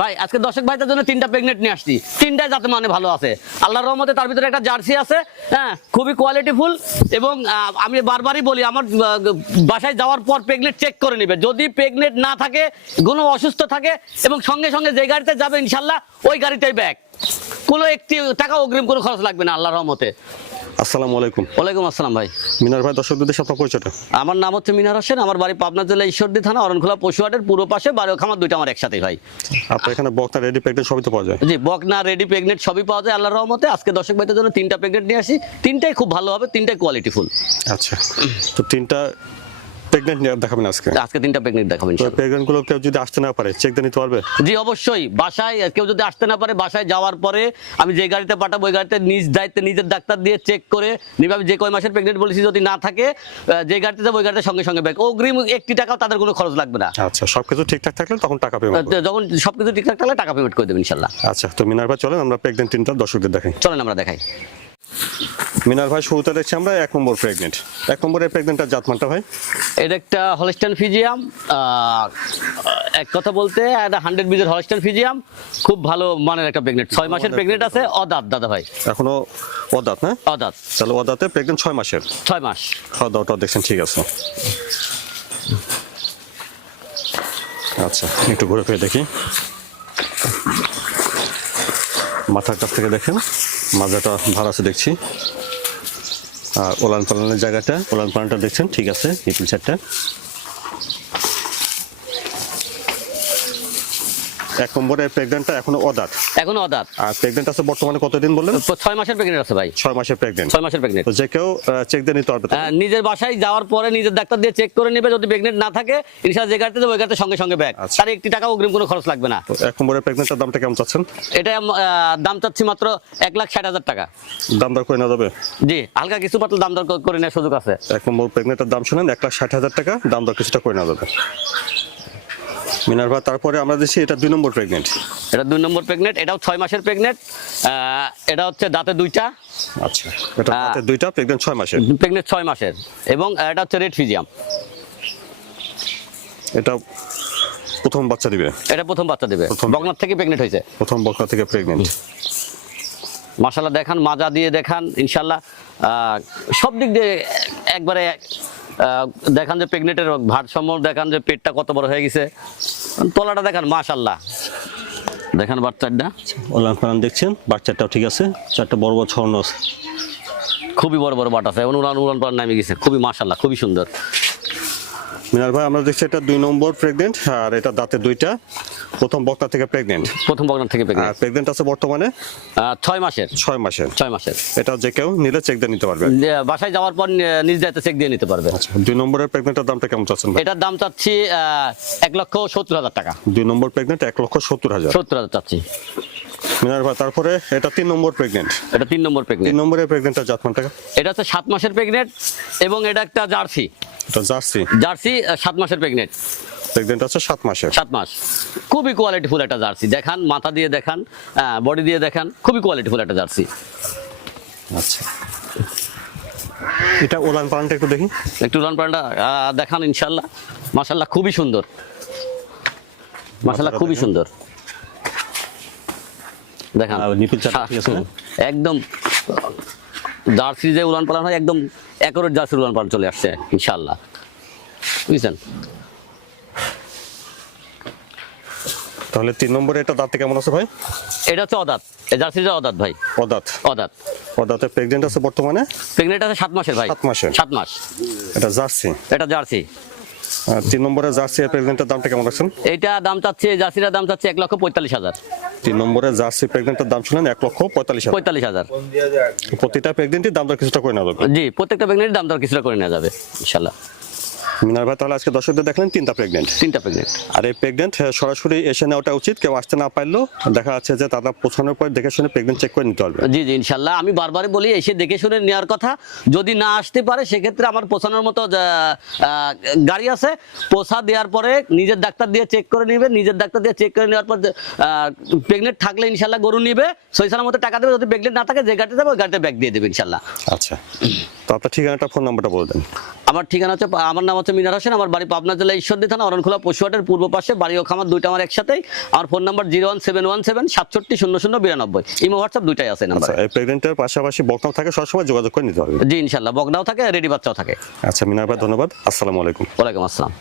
ভাই আজকে দর্শক ভাইদের জন্য 3টা প্রেগনেন্ট নিয়ে আসছি, 3টাই যাতে মানে ভালো আছে আল্লাহর রহমতে। তার ভিতরে একটা জার্সি আছে, হ্যাঁ, খুবই কোয়ালিটিফুল। এবং আমি বারবারই বলি, আমার বাসায় যাওয়ার পর প্রেগনেন্ট চেক করে নেবে। যদি প্রেগনেন্ট না থাকে, কোনো অসুস্থ থাকে, এবং সঙ্গে সঙ্গে যে গাড়িতে যাবে ইনশাল্লাহ ওই গাড়িতেই ব্যাক, কোনো একটি টাকা অগ্রিম কোনো খরচ লাগবে না আল্লাহর রহমতে। আসসালামু আলাইকুম। ওয়ালাইকুম আসসালাম ভাই। মিনার ভাই, দর্শকদের সাথে পরিচয়টা। আমার নাম হচ্ছে মিনার হোসেন, আমার বাড়ি পাবনা জেলা ঈশ্বরদী থানা অরণখোলা পশুহাটের পূর্ব পাশে, বাড়ি ও খামার দুইটা আমার একসাথে ভাই। আপনার এখানে বকনা রেডি প্রেগনেন্ট সবই তো পাওয়া যায়? জি, বকনা রেডি প্রেগনেন্ট সবই পাওয়া যায় আল্লাহর রহমতে। আজকে দর্শক ভাইদের জন্য 3টা প্রেগনেন্ট নিয়ে আসি, 3টাই খুব ভালো হবে, 3টাই কোয়ালিটিফুল। আচ্ছা, তো 3টা প্রেগনেন্ট দেখাবেন আজকে? আজকে 3টা প্রেগনেন্ট দেখাবেন। তো প্রেগনেন্ট গুলো কেউ যদি আসতে না পারে, চেক দিয়ে নিতে পারবে? জি অবশ্যই, বাসায় কেউ যদি আসতে না পারে, বাসায় যাওয়ার পরে আমি যে গাড়িতে পাঠাবো ওই গাড়িতে নিজ দায়িত্বে নিজের ডাক্তার দিয়ে চেক করে নিবে। আমি যে কয় মাসের প্রেগনেন্ট বলেছি, যদি না থাকে যে গাড়িতে যাবো ওই গাড়িতে সঙ্গে সঙ্গে ব্যাক, অগ্রিম 1টি টাকাও তাদের কোনো খরচ লাগবে না। আচ্ছা, সবকিছু ঠিকঠাক থাকলে তখন টাকা পেমেন্ট? যখন সবকিছু ঠিকঠাক থাকলে টাকা পেমেন্ট করে দেবেন ইনশাল্লাহ। আচ্ছা, তো মিনার ভাই চলেন আমরা প্রেগনেন্ট 3টা দর্শকদের দেখাই। চলেন আমরা দেখাই। মিনার ভাই, শুরুতে দেখছি আমরা 1 নম্বর প্রেগনেন্ট। 1 নম্বরের প্রেগনেন্টটার জাতমানটা ভাই? এটা একটা হলস্টাইন ফিজিয়াম, এক কথা বলতে একটা 100 বিজের হলস্টাইন ফিজিয়াম, খুব ভালো মানের একটা প্রেগনেন্ট। 6 মাসের প্রেগনেন্ট আছে, অদাঁত দাদা ভাই, এখনো অদাঁত না? অদাঁত। তাহলে অদাঁতে প্রেগনেন্ট 6 মাসের। 6 মাস। খাওয়া দাওয়াটা দেখছেন ঠিক আছে? আচ্ছা, একটু ঘুরে ফিরে দেখি। মাথার কাছ থেকে দেখেন, মাজাটা ভার আছে দেখছি। আর ওলান পালানের জায়গাটা, ওলান পালানটা দেখছেন ঠিক আছে, নিপিল সাইডটা। 1 নম্বরের প্রেগনেন্টটা এখনো অদাঁত। এখনো অদাঁত। আর প্রেগনেন্ট আছে বর্তমানে কতদিন বললেন? 6 মাসের প্রেগনেন্ট আছে ভাই। 6 মাসের প্রেগনেন্ট। 6 মাসের প্রেগনেন্ট। তো যে কেউ চেক দিয়ে নিতে পারবে? নিজের বাসায় যাওয়ার পরে নিজের ডাক্তার দিয়ে চেক করে নেবে। যদি প্রেগনেন্ট না থাকে ইনশাআল্লাহ যে গাড়িতে যাবে ওই গাড়িতে সঙ্গে সঙ্গে ব্যাক, তার 1টি টাকা অগ্রিম কোনো খরচ লাগবে না। তো 1 নম্বরের প্রেগনেন্টের দামটা কেমন চাচ্ছেন? এটা দাম চাচ্ছি মাত্র 1,60,000 টাকা। দাম দর করে নেওয়া যাবে? জি, হালকা কিছু পাতলা দাম দর করে নেওয়ার সুযোগ আছে। 1 নম্বর প্রেগনেন্টের দাম শুনেন 1,60,000 টাকা, দাম দর কিছুটা করে নেওয়া যাবে। মিনার ভাই, তারপরে আমরা দেখছি এটা 2 নম্বর প্রেগনেন্ট। এটা 2 নম্বর প্রেগনেন্ট, এটাও 6 মাসের প্রেগনেন্ট। এটা হচ্ছে দাঁতে 2টা। আচ্ছা, এটা দাঁতে 2টা, প্রেগনেন্ট 6 মাসের। প্রেগনেন্ট 6 মাসের, এবং এটা হচ্ছে রেড ফিজিয়াম। এটা প্রথম বাচ্চা দিবে? এটা প্রথম বাচ্চা দেবে, বকনার থেকে প্রেগনেন্ট হয়েছে। প্রথম বকনা থেকে প্রেগনেন্ট। মাশাআল্লাহ, দেখান মাজা দিয়ে দেখান ইনশাআল্লাহ, সব দিক দিয়ে একবারে দেখান যে প্রেগনেন্টের ভারসাম্য দেখান, যে পেটটা কত বড় হয়ে গেছে, তলাটা দেখান মাশাআল্লাহ। দেখান বাচ্চাটা, ওলান পালান দেখছেন, বাচ্চাটাও ঠিক আছে, 4টা বড় বড় ছড়ানো আছে, খুবই বড় বড় বাট আছে, এবং উড়ান পালান নামে গেছে, খুবই মাশাআল্লাহ, খুবই সুন্দর। মিনার ভাই, আমরা দেখছি এটা 2 নম্বর প্রেগনেন্ট, আর এটা দাঁতে 2টা, প্রথম বকনা থেকে প্রেগনেন্ট। প্রথম বকনা থেকে আর প্রেগনেন্ট। প্রেগনেন্ট আছে বর্তমানে 6 মাসের। 6 মাসের। 6 মাসের। এটা যে কেউ নিলে চেক দিয়ে নিতে পারবে? বাসায় যাওয়ার পর নিজ দায়িত্বে চেক দিয়ে নিতে পারবে। আচ্ছা, 2 নম্বরের প্রেগনেন্টের দামটা কেমন চাচ্ছেন ভাই? এটার দাম চাচ্ছি 1,70,000 টাকা। 2 নম্বর প্রেগনেন্ট 1,70,000। 70,000 চাচ্ছি। মিনার ভাই, তারপরে এটা 3 নম্বর প্রেগনেন্ট। এটা 3 নম্বর 3 প্রেগনেন্ট। নম্বরের প্রেগনেন্টটা জাতমানটা? এটা হচ্ছে 7 মাসের প্রেগনেন্ট, এবং এটা একটা জার্সি। এটা জার্সি। জার্সি 7 মাসের প্রেগনেন্ট। প্রেগনেন্ট আছে 7 মাসের। 7 মাস। খুবই কোয়ালিটিফুল একটা জার্সি, দেখান মাথা দিয়ে দেখান, বডি দিয়ে দেখান, খুবই কোয়ালিটিফুল একটা জার্সি। আচ্ছা, এটা ওলান পালানটা একটু দেখি। একটু রান পাল্টা দেখান ইনশাআল্লাহ। মাশাআল্লাহ, খুবই সুন্দর, মাশাআল্লাহ, খুবই সুন্দর। দেখান নিপিল চাপটা ঠিক আছে না? একদম জার্সি যে উলান পালান হয়, একদম অ্যাকুরেট জার্সির উলান পালান চলে আসছে ইনশাআল্লাহ, বুঝছেন? তাহলে 3 নম্বরে এটা দাঁতে কেমন আছে ভাই? এটা হচ্ছে অদাঁত, এই জার্সিটা অদাঁত ভাই। অদাঁত। অদাঁত। অদাঁতে প্রেগনেন্ট আছে বর্তমানে? প্রেগনেন্ট আছে 7 মাসের ভাই। 7 মাসের। 7 মাস। এটা জার্সি। এটা জার্সি। আর 3 নম্বরে জার্সি আর প্রেগনেন্টের দামটা কেমন রাখছেন? এইটা দাম চাচ্ছে, জার্সিটার দাম চাচ্ছে 1,45,000। 3 নম্বরে জার্সি প্রেগনেন্টের দাম শুনেন 1,45,000। 45,000। প্রতিটা প্রেগনেন্টই দাম দর কিছুটা করে নেওয়া যাবে? জি, প্রত্যেকটা প্রেগনেন্টের দাম দর কিছুটা করে নেওয়া যাবে ইনশাআল্লাহ। মিনার ভাই, তাহলে আজকে দর্শকদের দেখলেন 3টা প্রেগনেন্ট। 3টা প্রেগনেন্ট। আর এই প্রেগনেন্ট সরাসরি এসে নেওয়াটা উচিত, কেউ আসতে না পারলেও দেখা যাচ্ছে যে তারা পৌঁছানোর পর দেখে শুনে প্রেগনেন্ট চেক করে নিতে পারবে। জি জি ইনশাআল্লাহ, আমি বারবারই বলি এসে দেখে শুনে নেওয়ার কথা। যদি না আসতে পারে সেক্ষেত্রে আমার পৌঁছানোর মতো গাড়ি আছে, পৌঁছা দেওয়ার পরে নিজের ডাক্তার দিয়ে চেক করে নেবে, নিজের ডাক্তার দিয়ে চেক করে নেওয়ার পর প্রেগনেন্ট থাকলে ইনশাআল্লাহ গরু নিবে, সহি সালামতে টাকা দেবে। যদি প্রেগনেন্ট না থাকে যে গাড়িতে যাবে ওই গাড়িতে ব্যাগ দিয়ে দেবে ইনশাআল্লাহ। আচ্ছা। তো আপনার ঠিকানাটা, ফোন নাম্বারটা বলে দেন। আমার ঠিকানা হচ্ছে, আমার নাম হচ্ছে মিনার হোসেন, আমার বাড়ি পাবনা জেলা ঈশ্বরদী থানা অরণখোলা পশুহাটের পূর্ব পাশে, বাড়ি ও খামার দুইটা আমার একসাথেই। আমার ফোন নাম্বার 01717 670092। ইমো হোয়াটসঅ্যাপ দুইটাই আছে নাম্বার। আচ্ছা, এই প্রেগনেন্টের পাশাপাশি বকনাও থাকে, সবসময় যোগাযোগ করে নিতে হবে। জি ইনশাল্লাহ, বকনাও থাকে, রেডি বাচ্চাও থাকে। আচ্ছা মিনার ভাই, ধন্যবাদ। আসসালামু আলাইকুম। ওয়ালাইকুম আসসালাম।